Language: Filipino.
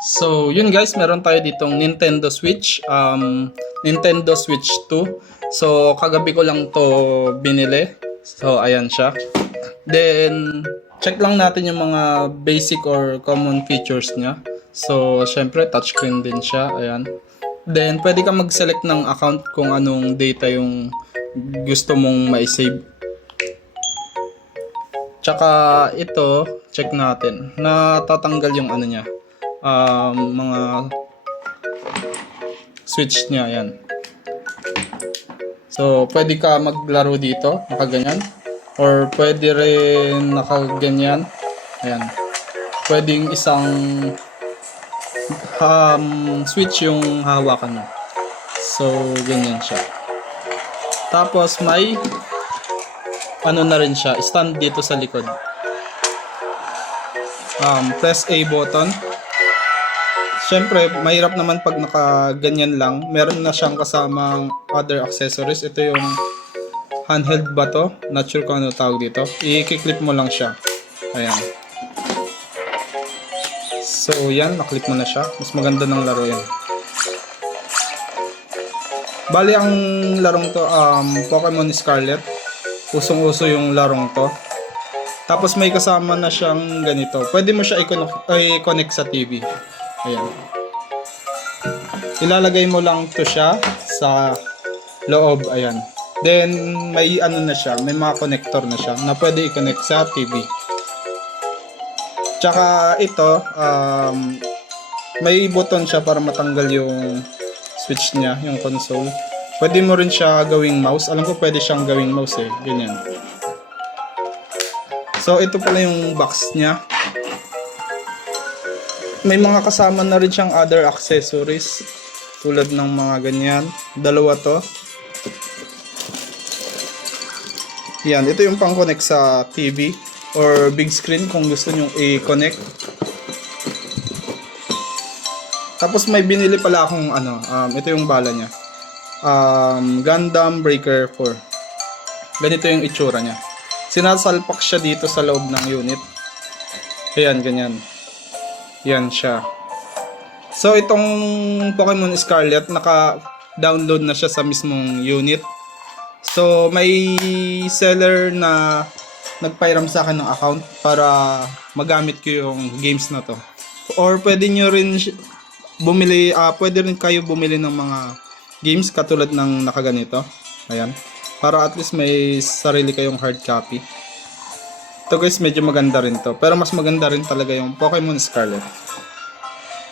So, yun guys, meron tayo ditong Nintendo Switch. Nintendo Switch 2. So, kagabi ko lang to binili. So, ayan siya. Then, check lang natin yung mga basic or common features niya. So, syempre, touchscreen din siya. Ayan. Then, pwede ka mag-select ng account kung anong data yung gusto mong ma-save. Tsaka, ito, check natin. Natatanggal yung ano niya. Mga switch niya, ayan. So, pwede ka maglaro dito, nakaganyan. Or pwede rin nakaganyan. Ayan. Pwedeng isang switch yung hahawakan mo. So, ganyan siya. Tapos, may ano na rin siya, stand dito sa likod. Press A button. Siyempre, mahirap naman pag nakaganyan lang. Meron na siyang kasamang other accessories. Ito yung handheld ba to? Not sure kung ano tawag dito. I-clip mo lang siya. Ayan. So, yan. Naklip mo na siya. Mas maganda ng laro yan. Bali, ang larong to, Pokemon Scarlet. Usong-uso yung larong to. Tapos may kasama na siyang ganito. Pwede mo siya i-connect sa TV. Ayan. Ilalagay mo lang to siya sa loob. Ayan. Then, may ano na siya. May mga connector na siya na pwede i-connect sa TV. Tsaka ito, may button siya para matanggal yung switch niya, yung console. Pwede mo rin siya gawing mouse. Alam ko pwede siyang gawing mouse eh. Ganyan. So, ito pala yung box niya. May mga kasama na rin siyang other accessories. Tulad ng mga ganyan. Dalawa to. Yan. Ito yung pang-connect sa TV or big screen kung gusto nyo i-connect. Tapos may binili pala akong ito yung bala niya. Gundam Breaker 4. Ganito yung itsura niya. Sinasalpak siya dito sa loob ng unit. Ayan, ganyan. Yan siya. So, itong Pokemon Scarlet, naka-download na siya sa mismong unit. So, may seller na nagpairam sa akin ng account para magamit ko yung games na to. Or pwede nyo rin bumili, pwede rin kayo bumili ng mga games katulad ng nakaganito. Ayan. Para at least may sarili kayong hard copy. Ito guys, medyo maganda rin to. Pero mas maganda rin talaga yung Pokemon Scarlet.